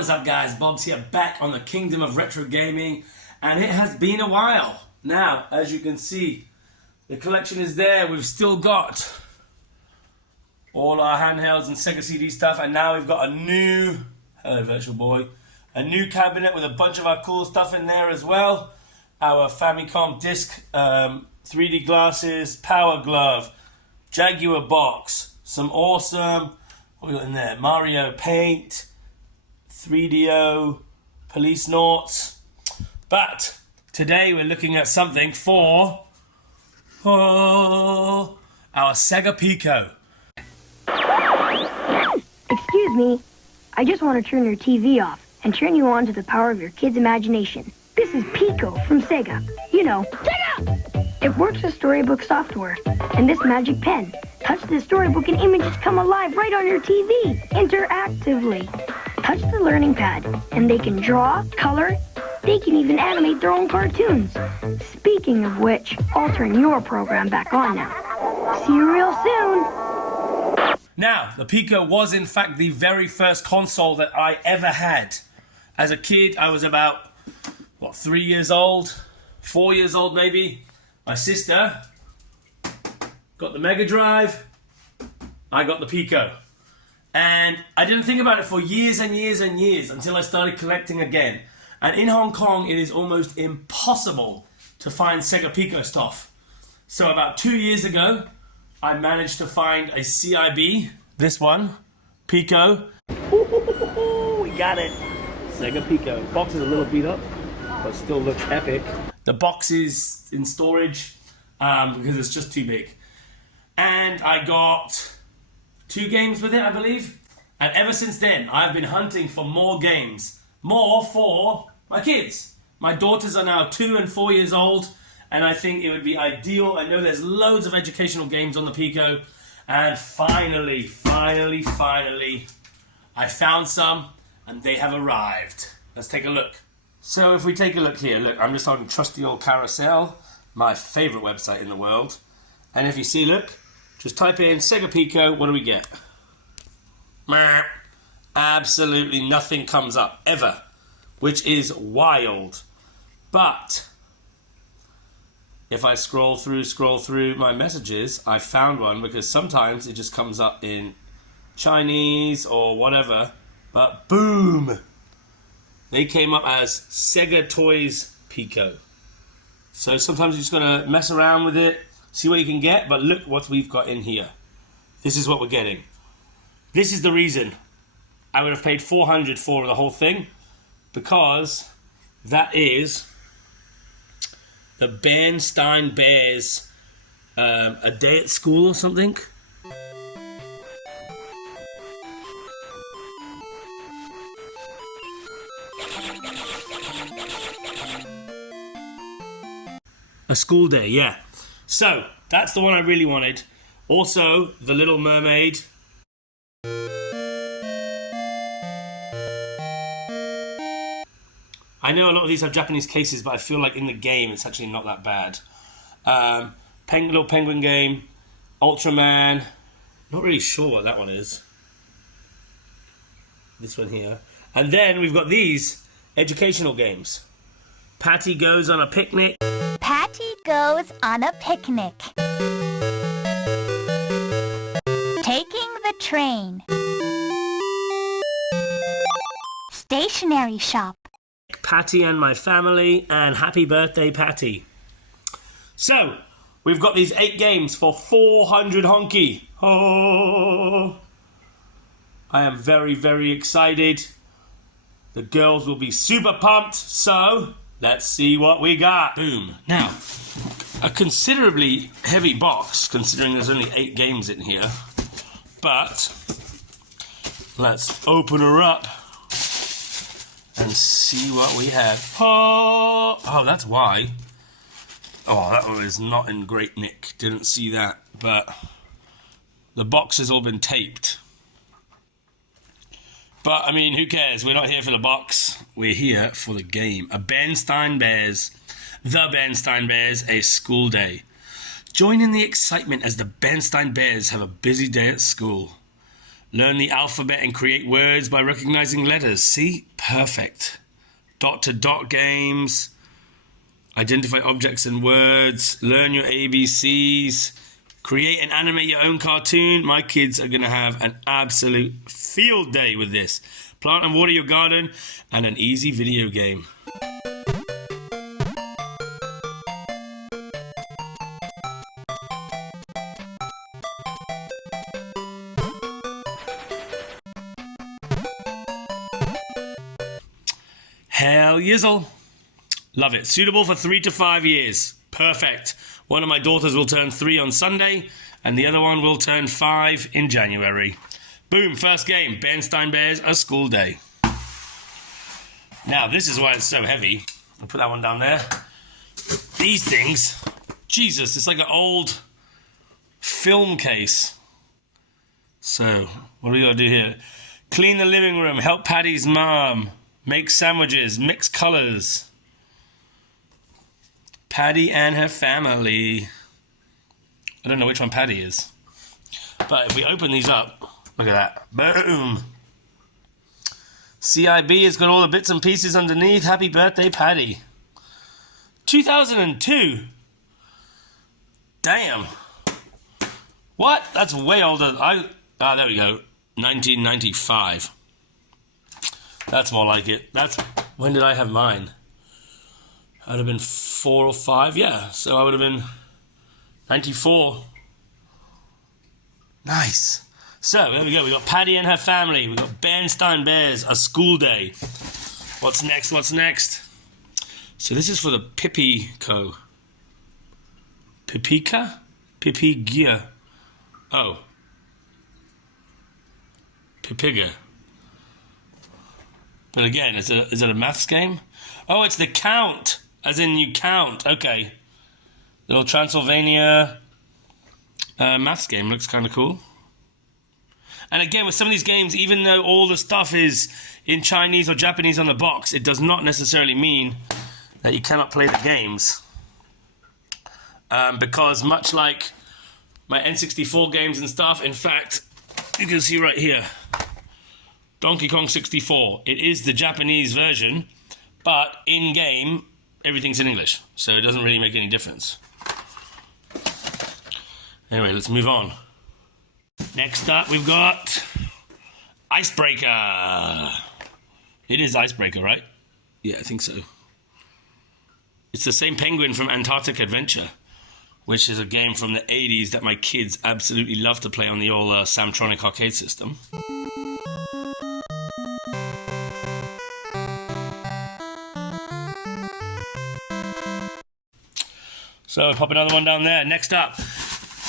What is up, guys? Bob's here, back on the Kingdom of Retro Gaming, and it has been a while. Now, as you can see, the collection is there. We've still got all our handhelds and Sega CD stuff, and now we've got a new, hello Virtual Boy, a new cabinet with a bunch of our cool stuff in there as well. Our Famicom disc, 3D glasses, Power Glove, Jaguar box, some awesome, what we got in there? Mario Paint, 3DO, Police Noughts. But today we're looking at something for our Sega Pico. Excuse me, I just want to turn your TV off and turn you on to the power of your kid's imagination. This is Pico from Sega. You know, Sega! It works with storybook software, and this magic pen. Touch the storybook and images come alive right on your TV, interactively. Touch the learning pad, and they can draw, color, they can even animate their own cartoons. Speaking of which, I'll turn your program back on now. See you real soon. Now, the Pico was in fact the very first console that I ever had. As a kid, I was about, 3 years old? 4 years old maybe. My sister got the Mega Drive, I got the Pico. And I didn't think about it for years and years and years until I started collecting again. And in Hong Kong, it is almost impossible to find Sega Pico stuff. So about 2 years ago, I managed to find a CIB, this one, Pico. We got it. Sega Pico. Box is a little beat up, but still looks epic. The box is in storage because it's just too big. And I got 2 games with it, I believe. And ever since then, I've been hunting for more games. More for my kids. My daughters are now 2 and 4 years old, and I think it would be ideal. I know there's loads of educational games on the Pico, and finally, I found some, and they have arrived. Let's take a look. So if we take a look here, look, I'm just on trusty old Carousel, my favorite website in the world. And if you see, look, just type in Sega Pico, what do we get? Meh. Absolutely nothing comes up, ever, which is wild. But if I scroll through my messages, I found one, because sometimes it just comes up in Chinese or whatever, but boom! They came up as Sega Toys Pico. So sometimes you just gotta mess around with it, see what you can get, but look what we've got in here. This is what we're getting. This is the reason I would have paid $400 for the whole thing, because that is the Bernstein Bears A Day at School or something. A School Day, yeah. So, that's the one I really wanted. Also, The Little Mermaid. I know a lot of these have Japanese cases, but I feel like in the game it's actually not that bad. Little Penguin Game, Ultraman. Not really sure what that one is. This one here. And then we've got these educational games. Patty Goes on a Picnic. Patty goes on a picnic. Taking the train. Stationery shop. Patty and My Family, and Happy Birthday Patty. So, we've got these 8 games for 400 honky. Oh, I am very, very excited. The girls will be super pumped, so let's see what we got. Boom. Now, a considerably heavy box, considering there's only 8 games in here. But let's open her up and see what we have. Oh, that's why. Oh, that one is not in great nick. Didn't see that. But the box has all been taped. But, I mean, who cares? We're not here for the box. We're here for the game. A Bernstein Bears. The Bernstein Bears, A School Day. Join in the excitement as the Bernstein Bears have a busy day at school. Learn the alphabet and create words by recognizing letters. See? Perfect. Dot-to-dot games. Identify objects and words. Learn your ABCs. Create and animate your own cartoon. My kids are going to have an absolute field day with this. Plant and water your garden, and an easy video game. Hell yizzle. Love it. Suitable for 3 to 5 years. Perfect. One of my daughters will turn 3 on Sunday, and the other one will turn 5 in January. Boom, first game. Bernstein Bears, A School Day. Now, this is why it's so heavy. I'll put that one down there. These things, Jesus, it's like an old film case. So, what do we got to do here? Clean the living room, help Patty's mom, make sandwiches, mix colors. Patty and her family. I don't know which one Patty is. But if we open these up, look at that. Boom. CIB has got all the bits and pieces underneath. Happy birthday, Patty. 2002. Damn. What? That's way older. There we go. 1995. That's more like it. When did I have mine? I would have been 4 or 5. Yeah, so I would have been 94. Nice. So, there we go. We got Patty and her family. We got Bernstein Bears, A School Day. What's next? What's next? So this is for the Pipico. Pipica? Pipigia. Oh. Pipiga. But again, is it a maths game? Oh, it's the count. As in you count. Okay. Little Transylvania maths game. Looks kind of cool. And again, with some of these games, even though all the stuff is in Chinese or Japanese on the box, it does not necessarily mean that you cannot play the games. Because much like my N64 games and stuff, in fact, you can see right here, Donkey Kong 64. It is the Japanese version, but in-game, everything's in English. So it doesn't really make any difference. Anyway, let's move on. Next up, we've got Icebreaker. It is Icebreaker, right? Yeah, I think so. It's the same penguin from Antarctic Adventure, which is a game from the 80s that my kids absolutely love to play on the old Samtronic arcade system. So, pop another one down there. Next up.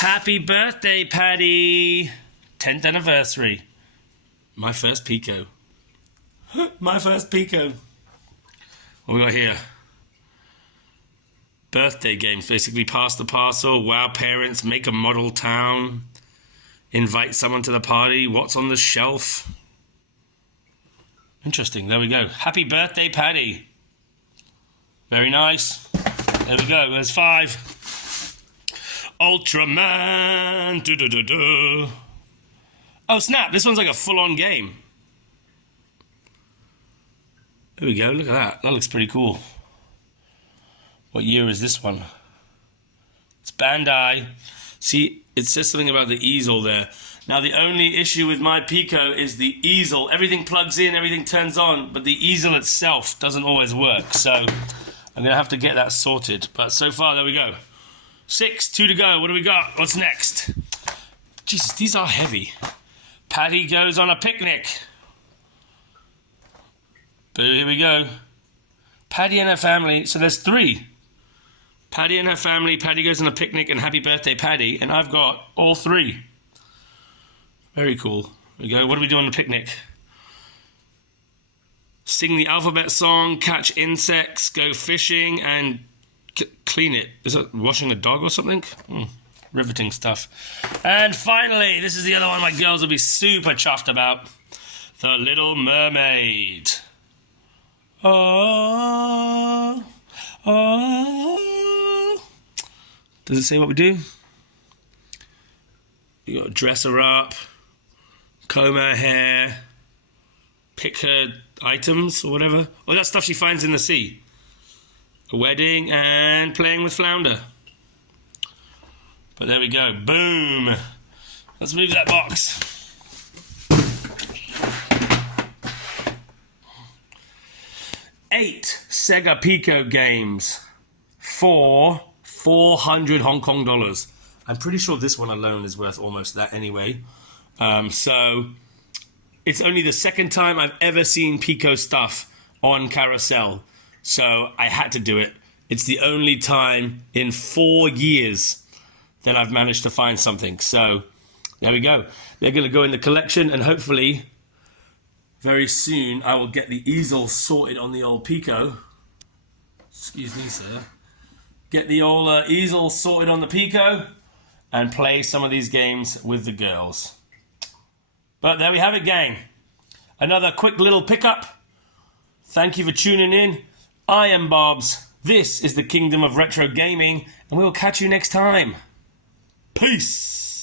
Happy birthday, Patty! 10th anniversary. My first Pico. My first Pico. What we got here? Birthday games. Basically, pass the parcel, wow parents, make a model town, invite someone to the party, what's on the shelf. Interesting. There we go. Happy birthday, Patty. Very nice. There we go. There's 5. Ultraman. Oh snap, this one's like a full-on game. There we go, look at that. That looks pretty cool. What year is this one? It's Bandai. See, it says something about the easel there. Now the only issue with my Pico is the easel. Everything plugs in, everything turns on, but the easel itself doesn't always work. So I'm going to have to get that sorted. But so far, there we go. 6, 2 to go. What do we got? What's next? Jesus, these are heavy. Patty goes on a picnic. But here we go. Patty and her family. So there's 3. Patty and her family. Patty goes on a picnic, and happy birthday, Patty. And I've got all 3. Very cool. Here we go. What do we do on the picnic? Sing the alphabet song, catch insects, go fishing, and clean it. Is it washing a dog or something? Riveting stuff. And finally, this is the other one my girls will be super chuffed about. The Little Mermaid. Oh, oh. Does it say what we do? You got to dress her up, comb her hair, pick her items or whatever. All that stuff she finds in the sea. A wedding and playing with flounder. But there we go. Boom. Let's move that box. Eight Sega Pico games for 400 Hong Kong dollars. I'm pretty sure this one alone is worth almost that anyway. So it's only the second time I've ever seen Pico stuff on Carousel. So I had to do it. It's the only time in 4 years that I've managed to find something. So there we go. They're going to go in the collection, and hopefully very soon I will get the easel sorted on the old Pico. Excuse me, sir. Get the old easel sorted on the Pico and play some of these games with the girls. But there we have it, gang. Another quick little pickup. Thank you for tuning in. I am Bobs. This is the Kingdom of Retro Gaming, and we will catch you next time. Peace.